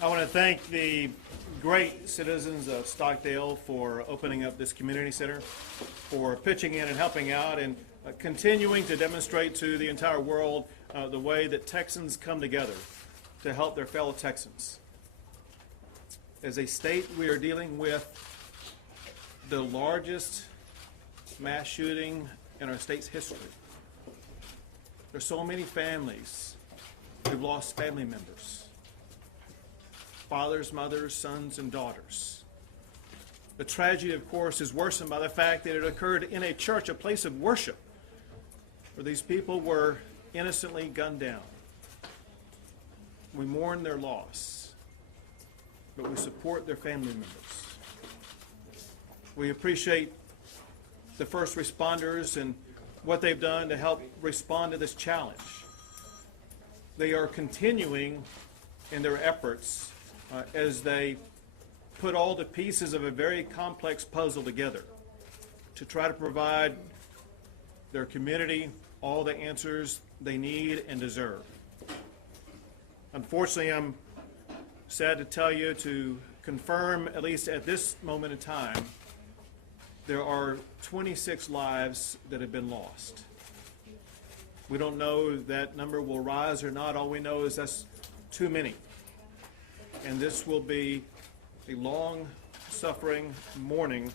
I want to thank the great citizens of Stockdale for opening up this community center, for pitching in and helping out, and continuing to demonstrate to the entire world the way that Texans come together to help their fellow Texans. As a state, we are dealing with the largest mass shooting in our state's history. There's so many families who've lost family members. Fathers, mothers, sons, and daughters. The tragedy, of course, is worsened by the fact that it occurred in a church, a place of worship, where these people were innocently gunned down. We mourn their loss, but we support their family members. We appreciate the first responders and what they've done to help respond to this challenge. They are continuing in their efforts as they put all the pieces of a very complex puzzle together to try to provide their community all the answers they need and deserve. Unfortunately, I'm sad to tell you, to confirm, at least at this moment in time, there are 26 lives that have been lost. We don't know if that number will rise or not. All we know is that's too many. And this will be a long, suffering mourning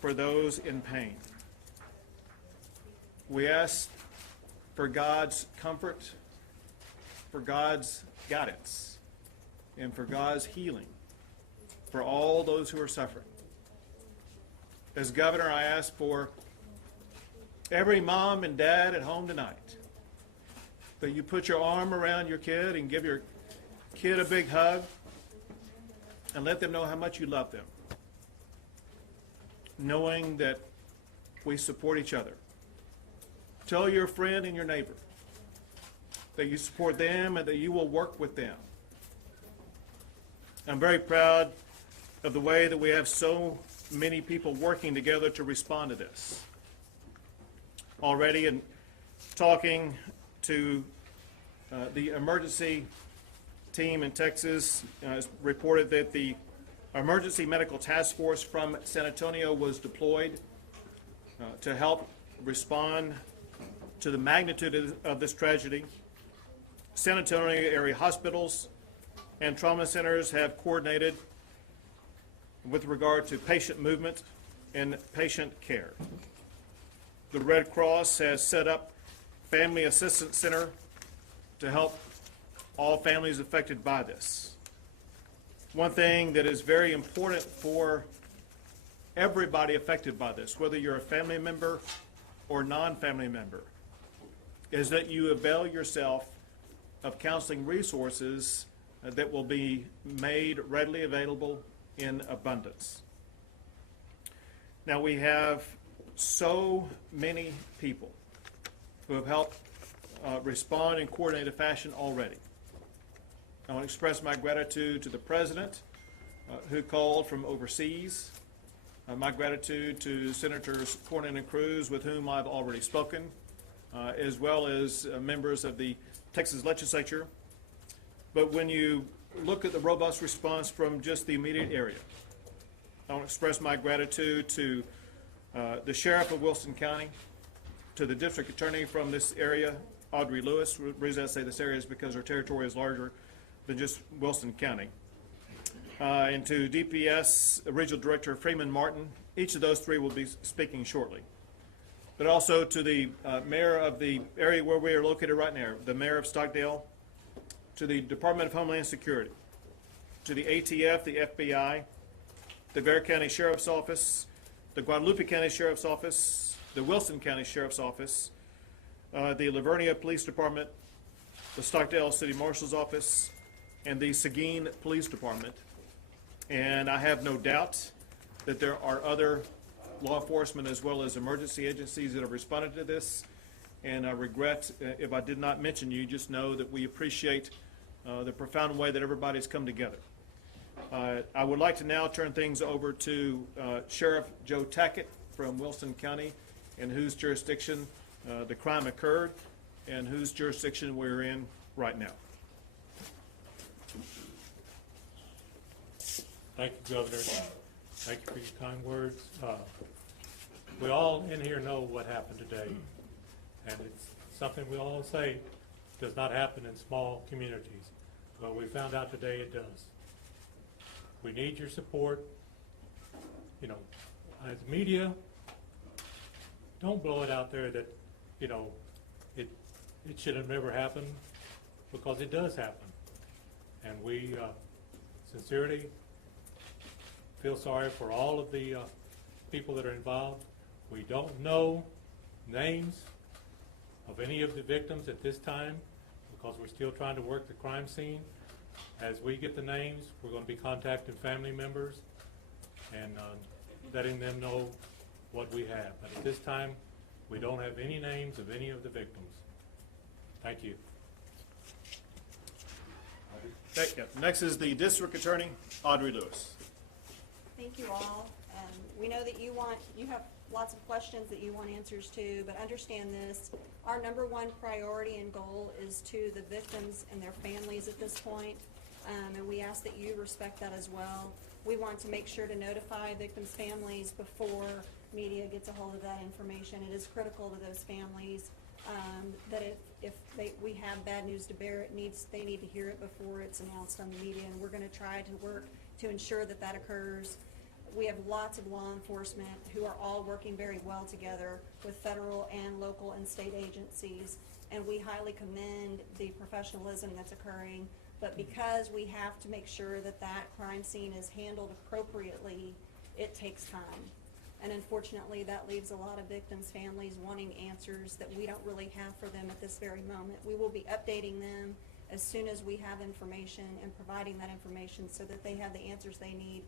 for those in pain. We ask for God's comfort, for God's guidance, and for God's healing for all those who are suffering. As governor, I ask for every mom and dad at home tonight that you put your arm around your kid and give your kid a big hug and let them know how much you love them, knowing that we support each other. Tell your friend and your neighbor that you support them and that you will work with them. I'm very proud of the way that we have so many people working together to respond to this. Already, in talking to the emergency team in Texas, reported that the Emergency Medical Task Force from San Antonio was deployed to help respond to the magnitude of this tragedy. San Antonio area hospitals and trauma centers have coordinated with regard to patient movement and patient care. The Red Cross has set up Family Assistance Center to help all families affected by this. One thing that is very important for everybody affected by this, whether you're a family member or non-family member, is that you avail yourself of counseling resources that will be made readily available in abundance. Now, we have so many people who have helped respond in coordinated fashion already. I want to express my gratitude to the President who called from overseas, my gratitude to Senators Cornyn and Cruz, with whom I've already spoken, as well as members of the Texas Legislature. But when you look at the robust response from just the immediate area, I want to express my gratitude to the Sheriff of Wilson County, to the District Attorney from this area, Audrey Lewis. The reason I say this area is because her territory is larger than just Wilson County. And to DPS Regional Director Freeman Martin. Each of those three will be speaking shortly. But also to the mayor of the area where we are located right now, the mayor of Stockdale, to the Department of Homeland Security, to the ATF, the FBI, the Bexar County Sheriff's Office, the Guadalupe County Sheriff's Office, the Wilson County Sheriff's Office, the Livonia Police Department, the Stockdale City Marshal's Office, and the Seguin Police Department. And I have no doubt that there are other law enforcement as well as emergency agencies that have responded to this. And I regret if I did not mention you. Just know that we appreciate the profound way that everybody's come together. I would like to now turn things over to Sheriff Joe Tackett from Wilson County, in whose jurisdiction the crime occurred and whose jurisdiction we're in right now. Thank you, Governor. Thank you for your kind words. We all in here know what happened today, and it's something we all say does not happen in small communities, but we found out today it does. We need your support. You know, as media, don't blow it out there that, you know, it should have never happened, because it does happen. And we sincerely feel sorry for all of the people that are involved. We don't know names of any of the victims at this time, because we're still trying to work the crime scene. As we get the names, we're going to be contacting family members and letting them know what we have. But at this time, we don't have any names of any of the victims. Thank you. Okay, next is the District Attorney, Audrey Lewis. Thank you all. We know that you have lots of questions that you want answers to, but understand this. Our number one priority and goal is to the victims and their families at this point, and we ask that you respect that as well. We want to make sure to notify victims' families before media gets a hold of that information. It is critical to those families that if we have bad news to bear, they need to hear it before it's announced on the media, and we're going to try to work to ensure that that occurs. We have lots of law enforcement who are all working very well together with federal and local and state agencies, and we highly commend the professionalism that's occurring. But because we have to make sure that that crime scene is handled appropriately, it takes time. And unfortunately, that leaves a lot of victims' families wanting answers that we don't really have for them at this very moment. We will be updating them as soon as we have information and providing that information so that they have the answers they need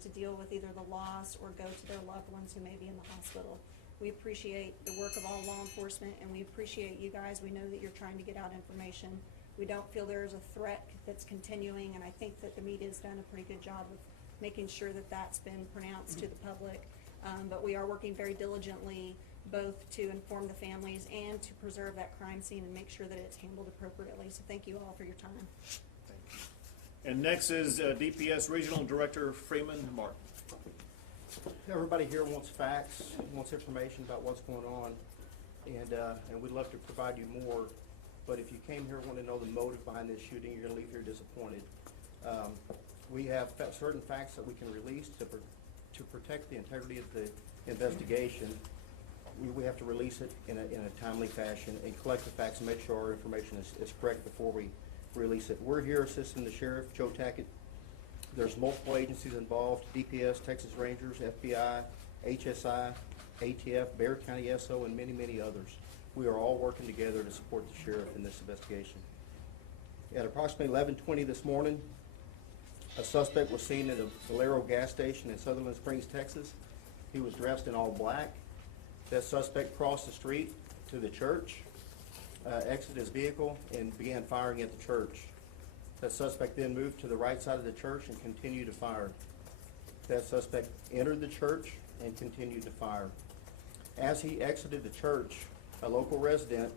to deal with either the loss or go to their loved ones who may be in the hospital. We appreciate the work of all law enforcement, and we appreciate you guys. We know that you're trying to get out information. We don't feel there is a threat that's continuing, and I think that the media has done a pretty good job of making sure that that's been pronounced to the public. But we are working very diligently both to inform the families and to preserve that crime scene and make sure that it's handled appropriately. So thank you all for your time. And next is DPS Regional Director Freeman Martin. Everybody here wants facts, wants information about what's going on, and we'd love to provide you more. But if you came here wanting to know the motive behind this shooting, you're going to leave here disappointed. We have certain facts that we can release to protect the integrity of the investigation. We have to release it in a timely fashion and collect the facts and make sure our information is correct before we release it. We're here assisting the Sheriff, Joe Tackett. There's multiple agencies involved: DPS, Texas Rangers, FBI, HSI, ATF, Bexar County SO, and many, many others. We are all working together to support the Sheriff in this investigation. At approximately 11:20 this morning, a suspect was seen at a Valero gas station in Sutherland Springs, Texas. He was dressed in all black. That suspect crossed the street to the church, exited his vehicle, and began firing at the church. That suspect then moved to the right side of the church and continued to fire. That suspect entered the church and continued to fire. As he exited the church, a local resident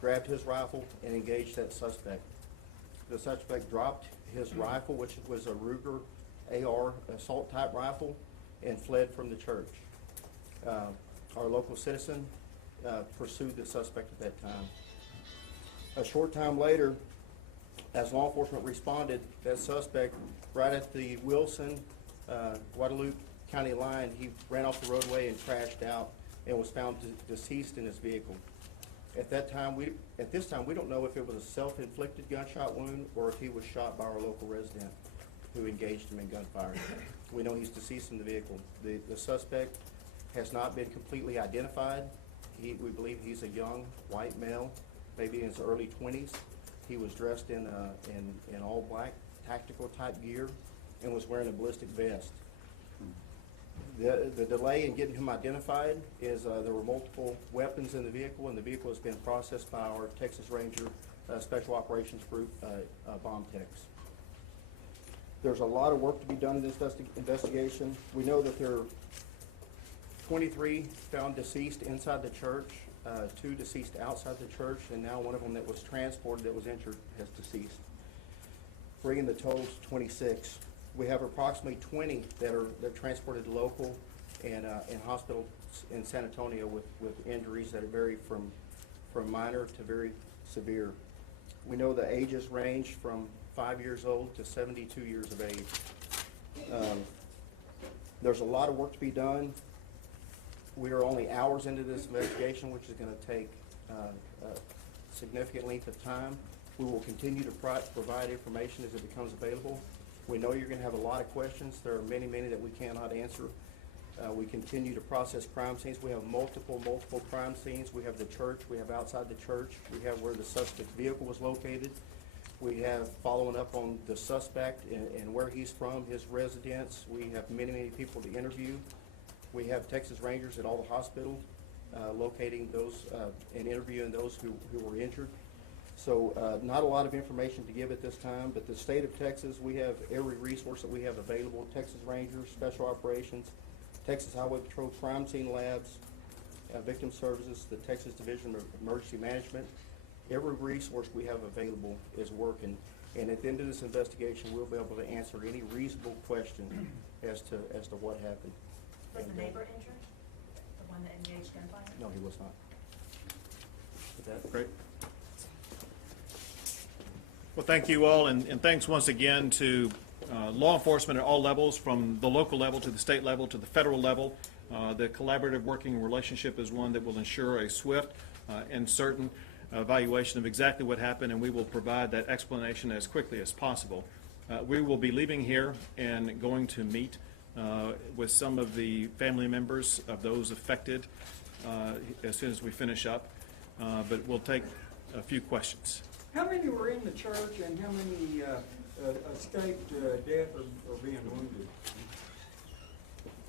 grabbed his rifle and engaged that suspect. The suspect dropped his rifle, which was a Ruger AR assault type rifle, and fled from the church. Our local citizen pursued the suspect at that time. A short time later, as law enforcement responded, that suspect, right at the Wilson, Guadalupe County line, he ran off the roadway and crashed out and was found deceased in his vehicle. At this time, we don't know if it was a self-inflicted gunshot wound or if he was shot by our local resident who engaged him in gunfire. We know he's deceased in the vehicle. The suspect has not been completely identified. We believe he's a young white male, maybe in his early 20s. He was dressed in all black tactical type gear and was wearing a ballistic vest. The delay in getting him identified is there were multiple weapons in the vehicle, and the vehicle has been processed by our Texas Ranger Special Operations Group bomb techs. There's a lot of work to be done in this investigation. We know that there are 23 found deceased inside the church, 2 deceased outside the church, and now one of them that was transported that was injured has deceased, bringing the total to 26. We have approximately 20 they're transported local and in hospitals in San Antonio with injuries that vary from minor to very severe. We know the ages range from 5 years old to 72 years of age. There's a lot of work to be done. We are only hours into this investigation, which is going to take a significant length of time. We will continue to provide information as it becomes available. We know you're going to have a lot of questions. There are many that we cannot answer. We continue to process crime scenes. We have multiple crime scenes. We have the church. We have outside the church. We have where the suspect vehicle was located. We have following up on the suspect and where he's from, his residence. We have many people to interview. We have Texas Rangers at all the hospitals locating those and interviewing those who were injured. So not a lot of information to give at this time, but the state of Texas, we have every resource that we have available. Texas Rangers, Special Operations, Texas Highway Patrol, Crime Scene Labs, Victim Services, the Texas Division of Emergency Management. Every resource we have available is working. And at the end of this investigation, we'll be able to answer any reasonable question as to what happened. Was the neighbor injured? The one that engaged gunfire? No, he was not. With that, Great. Well, thank you all, and thanks once again to law enforcement at all levels, from the local level to the state level to the federal level. The collaborative working relationship is one that will ensure a swift and certain evaluation of exactly what happened, and we will provide that explanation as quickly as possible. We will be leaving here and going to meet with some of the family members of those affected as soon as we finish up, but we'll take a few questions. How many were in the church and how many escaped death or being wounded?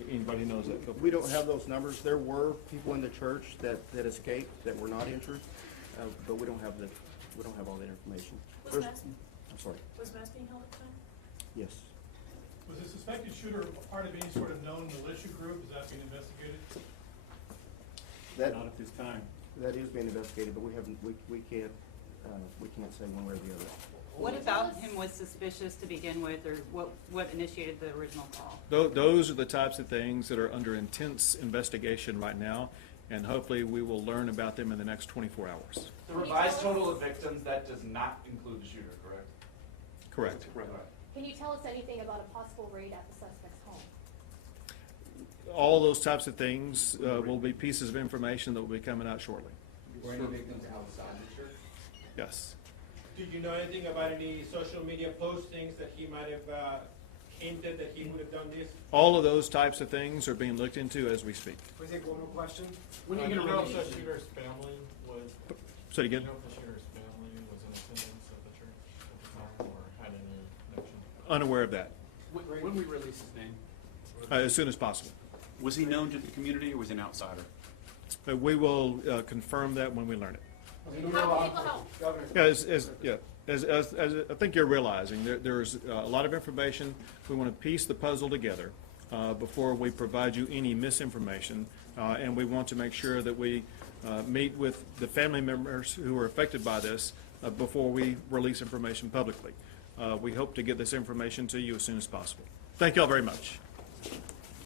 Anybody knows that? we don't have those numbers. There were people in the church that escaped that were not injured, but we don't have all that information. Was Mass, I'm sorry. was Mass being held at the time? Yes. Was the suspected shooter a part of any sort of known militia group? Is that being investigated? That Not at this time. that is being investigated, but we can't say one way or the other. What about him was suspicious to begin with, or what initiated the original call? Those are the types of things that are under intense investigation right now, and hopefully we will learn about them in the next 24 hours. The revised total of victims, that does not include the shooter, correct? Correct. Can you tell us anything about a possible raid at the suspect's home? All those types of things will be pieces of information that will be coming out shortly. Were any victims outside the church? Yes. Did you know anything about any social media postings that he might have hinted that he would have done this? All of those types of things are being looked into as we speak. We take one more question. When are you Do going you to know if release the it? shooter's family was, Say it do you again. know if the shooter's family was in attendance at the church at the time or had any connection? Unaware of that. When we release his name, As soon as possible. was he known to the community or was he an outsider? We will confirm that when we learn it. How can people help? Yeah, as I think you're realizing, there's a lot of information. We want to piece the puzzle together before we provide you any misinformation, and we want to make sure that we meet with the family members who are affected by this before we release information publicly. We hope to get this information to you as soon as possible. Thank you all very much.